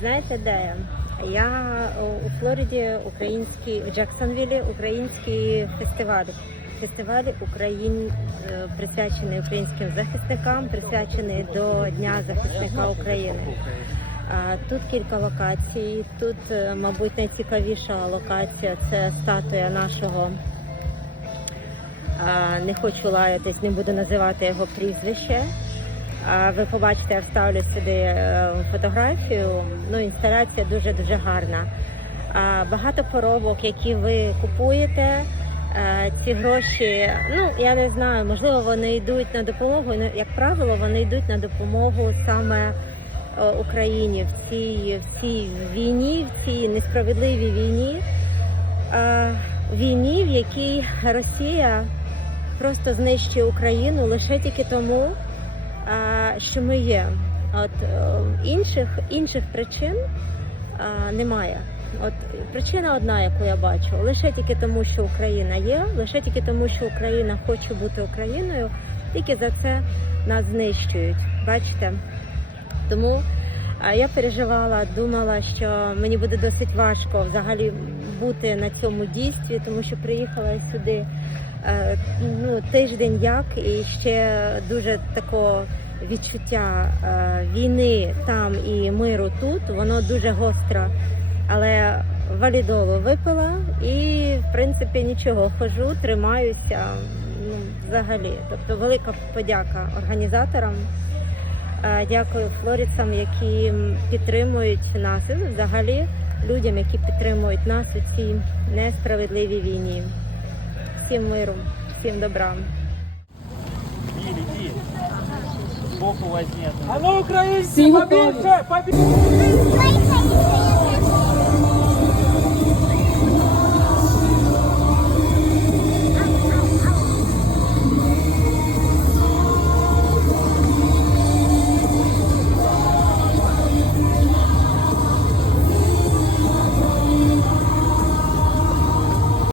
Знаєте, де я? Я у Флориді, український у Джексонвілі, український фестиваль. Фестиваль Україн е, присвячений українським захисникам, присвячений до Дня захисника України. Тут кілька локацій. Тут, е, мабуть, найцікавіша локація це статуя нашого. Не хочу лаятись, не буду називати його прізвище. Ви побачите, я вставлю сюди е, фотографію. Ну, інсталяція дуже дуже гарна. Багато коробок, які ви купуєте. е, Ці гроші, ну я не знаю, можливо, вони йдуть на допомогу. ну, Як правило, вони йдуть на допомогу саме е, Україні в цій, в цій війні, в цій несправедливій війні, війні, в якій Росія просто знищує Україну лише тільки тому, що ми є. От е, інших інших причин немає. От причина одна, яку я бачу, лише тільки тому, що Україна є, лише тільки тому, що Україна хоче бути Україною, тільки за це нас знищують. Бачите? Тому я переживала, думала, що мені буде досить важко взагалі бути на цьому дійстві, тому що приїхала сюди е, ну, тиждень як і ще дуже такого відчуття е, війни там і миру тут, воно дуже гостро. Але валідолу випила і, в принципі, нічого, хожу, тримаюся ну, взагалі. Тобто велика подяка організаторам. Дякую флорісам, які підтримують нас, і взагалі людям, які підтримують нас у цій несправедливій війні. Всім миру, всім добра. Возьми. А ну, українці, побільше, побільше!